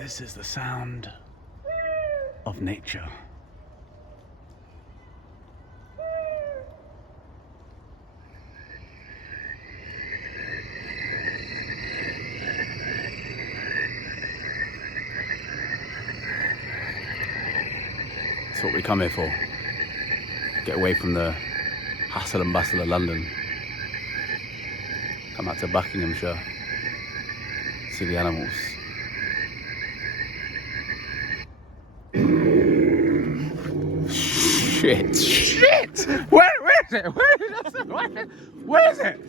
This is the sound of nature. That's what we come here for. Get away from the hustle and bustle of London. Come out to Buckinghamshire. See the animals. Shit! Where is it? Where is it?